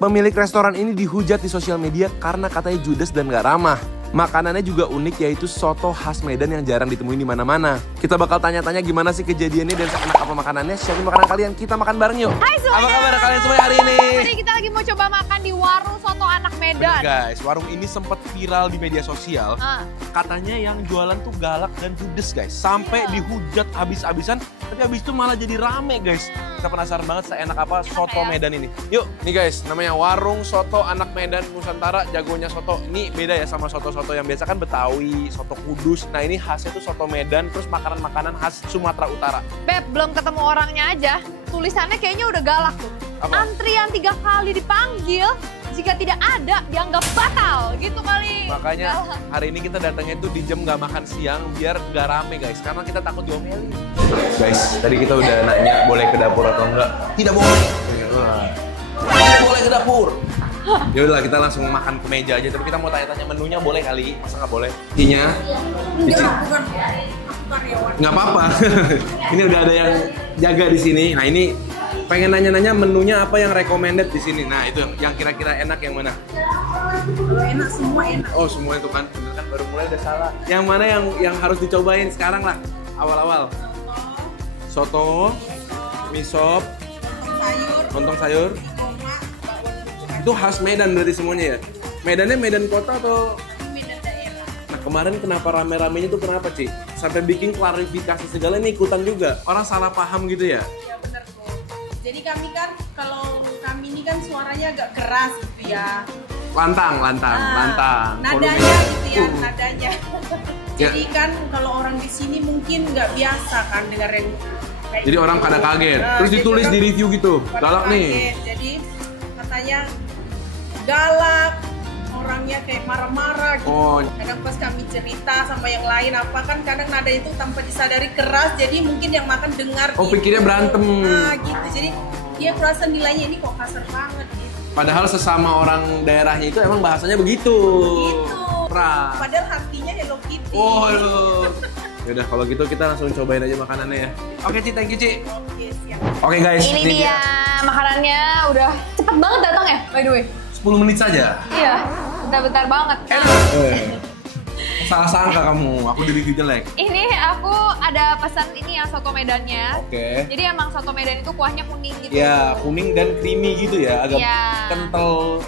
Pemilik restoran ini dihujat di sosial media karena katanya judes dan gak ramah. Makanannya juga unik, yaitu soto khas Medan yang jarang ditemuin di mana-mana. Kita bakal tanya-tanya gimana sih kejadiannya dan seenak apa makanannya. Sharing makanan kalian, kita makan bareng yuk. Hai semuanya. Apa kabar kalian semua hari ini? Jadi kita lagi mau coba makan di warung soto anak Medan. Bener guys, warung ini sempat viral di media sosial. Katanya yang jualan tuh galak dan judes guys. Sampai dihujat habis-habisan, tapi habis itu malah jadi rame guys. Kita penasaran banget seenak apa soto Medan ini. Yuk, nih guys, namanya warung soto anak Medan Nusantara. Jagonya soto. Ini beda ya sama soto-soto yang biasa kan Betawi, soto Kudus. Nah ini khasnya tuh soto Medan, terus makanan-makanan khas Sumatera Utara. Beb, belum ketemu orangnya aja. Tulisannya kayaknya udah galak tuh. Apa? Antrian 3 kali dipanggil, jika tidak ada dianggap batal gitu kali. Makanya hari ini kita datangnya tuh di jam gak makan siang biar gak rame guys, karena kita takut diomelin. Guys, tadi kita udah nanya boleh ke dapur atau enggak. Tidak boleh. Tidak boleh ke dapur. Ya udahlah, kita langsung makan ke meja aja. Tapi kita mau tanya-tanya menunya boleh kali, masa nggak boleh? Isinya? Nggak apa-apa. Ini udah ada yang jaga di sini. Nah ini pengen nanya-nanya menunya apa yang recommended di sini. Nah itu yang kira-kira enak yang mana? Kalau enak semua enak. Oh semua itu kan, bener kan baru mulai udah salah. Yang mana yang harus dicobain sekarang lah, awal-awal? Soto, mie sop, lontong sayur. Itu khas Medan berarti semuanya ya? Medannya Medan kota atau? Medan daerah. Nah kemarin kenapa rame-ramenya tuh kenapa Ci? Sampai bikin klarifikasi segala ini ikutan juga. Orang salah paham gitu ya? Ya bener kok. Jadi kami kan, kalau kami ini kan suaranya agak keras gitu ya. Lantang. Nadanya gitu ya, nadanya. Jadi kan kalau orang di sini mungkin nggak biasa kan dengar yang kayak Jadi gitu. orang pada kaget. Terus jadi ditulis orang di review gitu. pada Galak nih. kaget. Jadi katanya galak, orangnya kayak marah-marah gitu. Oh. Kadang pas kami cerita sama yang lain apa kan kadang nada itu tanpa disadari keras, jadi mungkin yang makan dengar Oh gitu. pikirnya berantem. Nah gitu, jadi dia merasa nilainya ini kok kasar banget gitu. Padahal sesama orang daerahnya itu emang bahasanya begitu. Gitu. Pra. Padahal hatinya Hello Kitty. Oh lo. Yaudah kalau gitu kita langsung cobain aja makanannya ya. Oke Ci, thank you Ci. Oke, siap. Oke guys, Ini dia makanannya udah cepet banget datang ya, by the way. 10 menit saja. Iya, bentar-bentar banget. Salah sangka kamu, aku di review jelek. Ini aku ada pesan ini yang soto Medannya. Oke. Jadi emang soto Medan itu kuahnya kuning gitu. Ya, kuning dan creamy gitu ya, agak Iya. kental,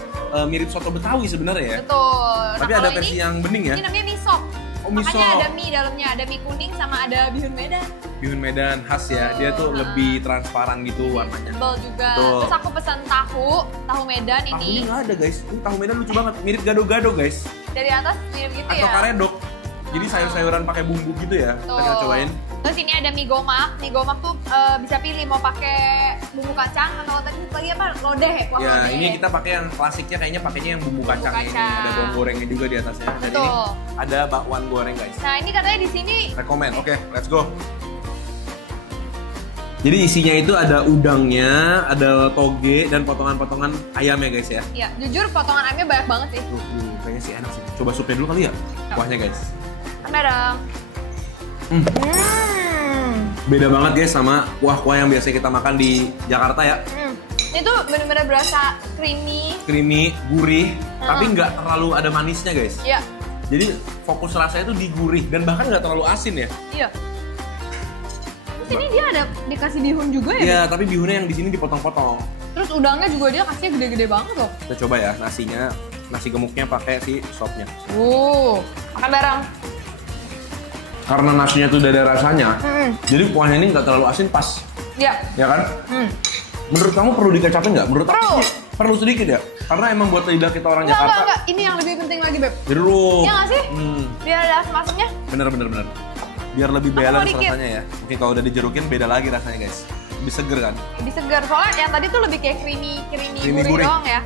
mirip soto Betawi sebenarnya ya. Betul. Tapi Nah, ada kalau versi ini, yang bening ya. Ini namanya mie sop. Oh, mie Makanya sop. ada mie dalamnya, ada mie kuning sama ada bihun Medan. Bihun Medan khas ya, dia tuh lebih transparan gitu warnanya. Tebal juga. Betul. Terus aku pesan tahu Medan Tahunya ini. nggak ada guys, ini tahu Medan lucu banget, mirip gado-gado guys. Dari atas mirip gitu Atau ya. karedok. Jadi sayur-sayuran pakai bumbu gitu ya. Tuh. Kita cobain. Terus ini ada mie gomak. Mie gomak tuh bisa pilih mau pakai bumbu kacang atau tadi lagi apa? Lodeh ya, kuah Ya, lodeh. ini kita pakai yang klasiknya, pakainya yang bumbu kacang ini. kacang. Ada bawang gorengnya juga di atasnya. Dan ini Betul. ada bakwan goreng guys. Nah ini katanya di sini Rekomen. Oke, let's go. Jadi isinya itu ada udangnya, ada toge dan potongan-potongan ayam ya guys ya. ya jujur potongan ayamnya banyak banget sih. Kayaknya sih enak sih. Coba supnya dulu kali ya, kuahnya guys. Kamera. Beda banget guys sama kuah-kuah yang biasa kita makan di Jakarta ya. Ini tuh bener-bener berasa creamy. Creamy, gurih, tapi nggak terlalu ada manisnya guys. Iya. Jadi fokus rasanya tuh di gurih dan bahkan nggak terlalu asin ya. Iya. Terus ini dia ada dikasih bihun juga ya? Iya, tapi bihunnya yang di sini dipotong-potong. Terus udangnya juga dia kasihnya gede-gede banget loh. Kita coba ya nasinya, nasi gemuknya pakai si sopnya. Makan bareng. Karena nasinya tuh udah ada rasanya, jadi kuahnya ini nggak terlalu asin, pas. Iya. Ya kan? Menurut kamu perlu dikecapin nggak? Menurut Perlu. aku sih perlu sedikit ya. Karena emang buat lidah kita orang Enggak, Jakarta. enggak. Ini yang lebih penting lagi, Beb. Jeruk. Iya nggak sih? Biar ada asam-asamnya. Bener. Biar lebih Aku mau balance dikit. rasanya ya. Mungkin kalau udah dijerukin beda lagi rasanya guys. Lebih seger kan? Lebih segar. Soalnya yang tadi tuh lebih kayak creamy Creamy gurih gurih. doang ya.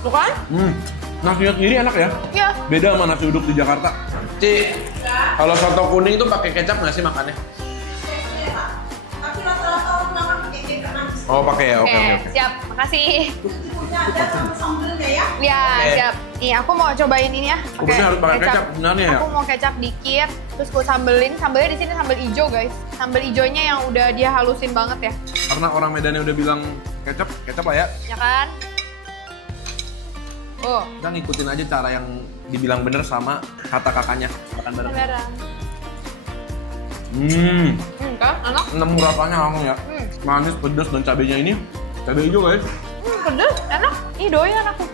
Tuh kan? Nasinya sendiri enak ya. Iya. Beda sama nasi uduk di Jakarta. Ci, kalau soto kuning itu pakai kecap nggak sih makannya? Tapi rata-rata orang makan pakai kecap manis. Oh pakai ya, oke. Siap. Makasih. Bumbunya ada sama sambelnya ya. Ya, Oke. siap. Nih, aku mau cobain ini ya. Berarti harus pakai kecap sebenarnya ya? Aku mau kecap dikit, terus aku sambelin. Sambelnya di sini sambel hijau, guys. Sambel hijaunya yang udah dia halusin banget ya. Karena orang Medannya udah bilang kecap lah ya. Ya kan? Oh. Kita ngikutin aja cara yang dibilang bener sama kata kakaknya. Makan bareng. Bareng. Kan enak. Nemu rasanya langsung ya. Manis, pedas dan cabenya ini cabai hijau guys. Pedas, enak. Ih doyan aku.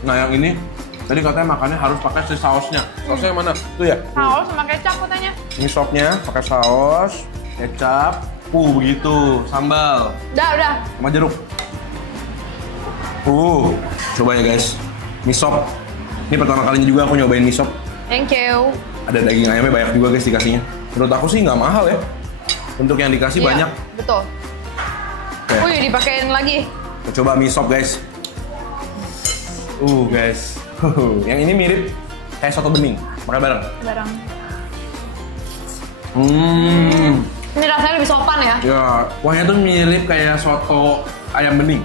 Nah yang ini tadi katanya makannya harus pakai si sausnya. Sausnya yang mana? Tuh ya. Saus sama kecap katanya. Ini sopnya pakai saus, kecap, begitu, sambal. Udah. Sama jeruk. Coba ya guys. Mie sop. Ini pertama kalinya juga aku nyobain mie sop. Thank you. Ada daging ayamnya banyak juga guys dikasihnya. Menurut aku sih nggak mahal ya. Untuk yang dikasih banyak. Betul. Oke. Dipakein lagi. Kita coba mie sop guys. Guys. Yang ini mirip kayak soto bening. Makan bareng. Bareng. Ini rasanya lebih sopan ya? Ya, kuahnya tuh mirip kayak soto ayam bening.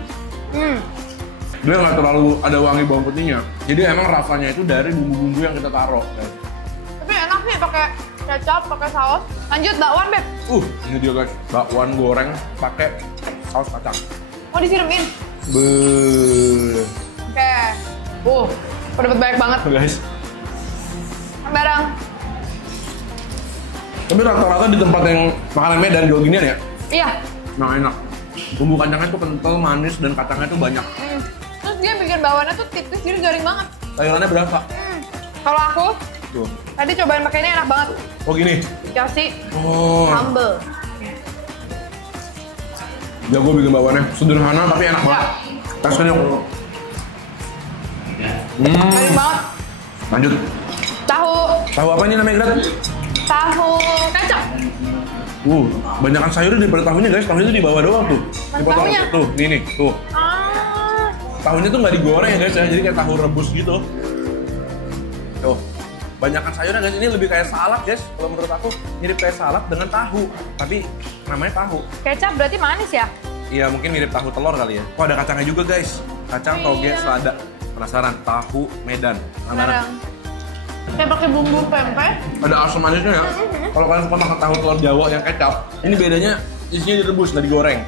Dia nggak terlalu ada wangi bawang putihnya. Jadi emang rasanya itu dari bumbu-bumbu yang kita taruh. Guys. Tapi enak sih pakai kecap, pakai saus. Lanjut bakwan, Beb. Ini dia guys, bakwan goreng pakai saus kacang. Mau disirumin? Oke. Udah dapat banyak banget. Guys. Bareng. Tapi rata-rata di tempat yang makanan Medan jual ginian ya? Iya. Nah enak. Bumbu kacangnya tuh kental, manis, dan kacangnya tuh banyak. Terus dia bikin bakwannya tuh tipis, jadi garing banget. Sayurannya berapa? Kalau aku, Tuh. tadi cobain pakai ini enak banget. Oh gini? Dikasih sambel. Jago bikin bakwannya. Sederhana tapi enak banget. Teksturnya. Garing banget. Lanjut. Tahu apa ini namanya, Grat? Tahu kecap. Banyakan sayurnya daripada tahunya guys. Tahunya tuh di bawah doang tuh. Dipotong tahunya? tuh, ini tuh. Tahunya tuh nggak digoreng ya guys ya, jadi kayak tahu rebus gitu. Tuh, banyakan sayurnya guys. Ini lebih kayak salad guys. Kalau menurut aku mirip kayak salad dengan tahu, tapi namanya tahu. Kecap berarti manis ya? Iya mungkin mirip tahu telur kali ya. Ada kacangnya juga guys. Kacang, toge, selada. Penasaran? Tahu Medan. Bareng. Kayak pakai bumbu pempek. Ada asam manisnya ya. Kalau kalian suka makan tahu telur Jawa yang kecap, ini bedanya isinya direbus, nggak digoreng.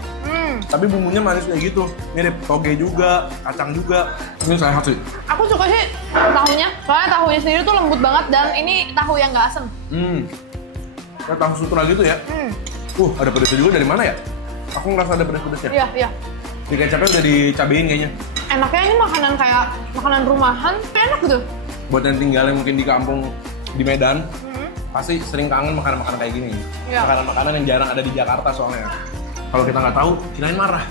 Tapi bumbunya manis kayak gitu. Mirip toge juga, kacang juga. Ini saya sih. Aku suka sih tahunya. Soalnya tahunya sendiri tuh lembut banget dan ini tahu yang nggak asem. Kayak tahu sutra gitu ya. Ada pedesnya juga dari mana ya? Aku ngerasa ada pedes-pedesnya. Iya. Di kecapnya udah dicabein kayaknya. Enaknya ini makanan kayak makanan rumahan, enak gitu. Buat yang tinggalnya mungkin di kampung di Medan, pasti sering kangen makanan-makanan kayak gini. Iya. Makanan-makanan yang jarang ada di Jakarta soalnya. Kalau kita nggak tahu, kirain marah.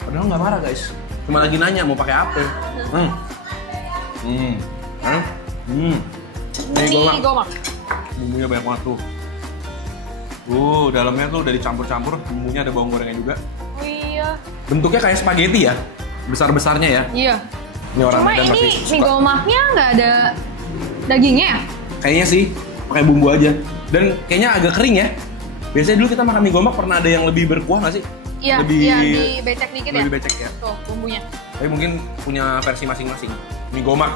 Padahal nggak marah guys. Cuma lagi nanya mau pakai apa. Ini gomak. Bumbunya banyak banget tuh. Dalamnya tuh udah dicampur-campur. Bumbunya ada bawang gorengnya juga. Oh iya. Bentuknya kayak spaghetti ya, besar-besarnya ya. Iya. Ini orang Cuma Medan ini pasti mie suka. gomaknya nggak ada dagingnya ya? Kayaknya sih pakai bumbu aja. Dan kayaknya agak kering ya. Biasanya dulu kita makan mie gomak pernah ada yang lebih berkuah nggak sih? Iya, lebih dibecek dikit ya? Lebih becek ya. Tuh, bumbunya. Tapi mungkin punya versi masing-masing. Mie gomak.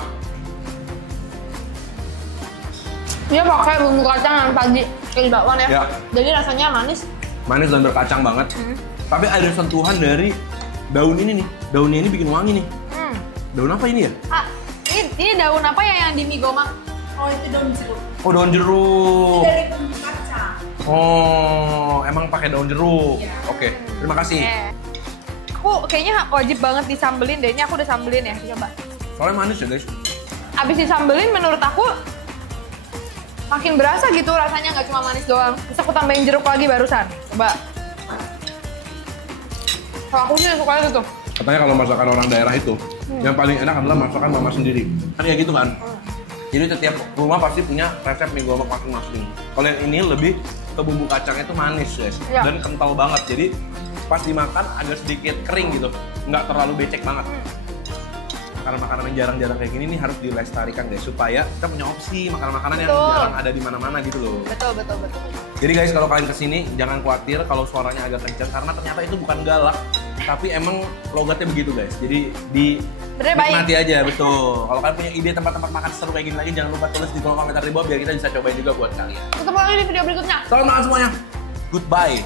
Dia pakai bumbu kacang yang tadi kayak bakwan ya. Ya. Jadi rasanya manis. Manis dan berkacang banget. Tapi ada sentuhan dari daun ini nih. Daunnya ini bikin wangi nih. Daun apa ini ya? Ini daun apa ya yang di mie gomak? Oh itu daun jeruk. Oh daun jeruk. Dari bumbu kacang. Oh emang pakai daun jeruk. Iya. Oke, terima kasih. Aku kayaknya wajib banget disambelin deh. Ini aku udah sambelin ya, coba. Soalnya manis ya guys. Abis disambelin menurut aku makin berasa gitu rasanya, nggak cuma manis doang. Terus aku tambahin jeruk lagi barusan. Coba. Kalau aku sih suka itu tuh. Katanya kalau masakan orang daerah itu yang paling enak adalah masakan mama sendiri. Kan ya gitu kan. Jadi setiap rumah pasti punya resep mie gomak masing-masing. Kalau yang ini lebih ke bumbu kacangnya itu manis guys. Ya. Dan kental banget. Jadi pas dimakan agak sedikit kering gitu. Nggak terlalu becek banget. Makanan-makanan yang jarang-jarang kayak gini nih harus dilestarikan guys. Supaya kita punya opsi makanan-makanan yang Betul. jarang ada di mana-mana gitu loh. Betul. Jadi guys kalau kalian kesini jangan khawatir kalau suaranya agak kencang. Karena ternyata itu bukan galak. Tapi emang logatnya begitu guys. Jadi nikmati aja, betul. Kalau kalian punya ide tempat-tempat makan seru kayak gini lagi, jangan lupa tulis di kolom komentar di bawah biar kita bisa cobain juga buat kalian. Ketemu lagi di video berikutnya. Selamat makan semuanya. Goodbye.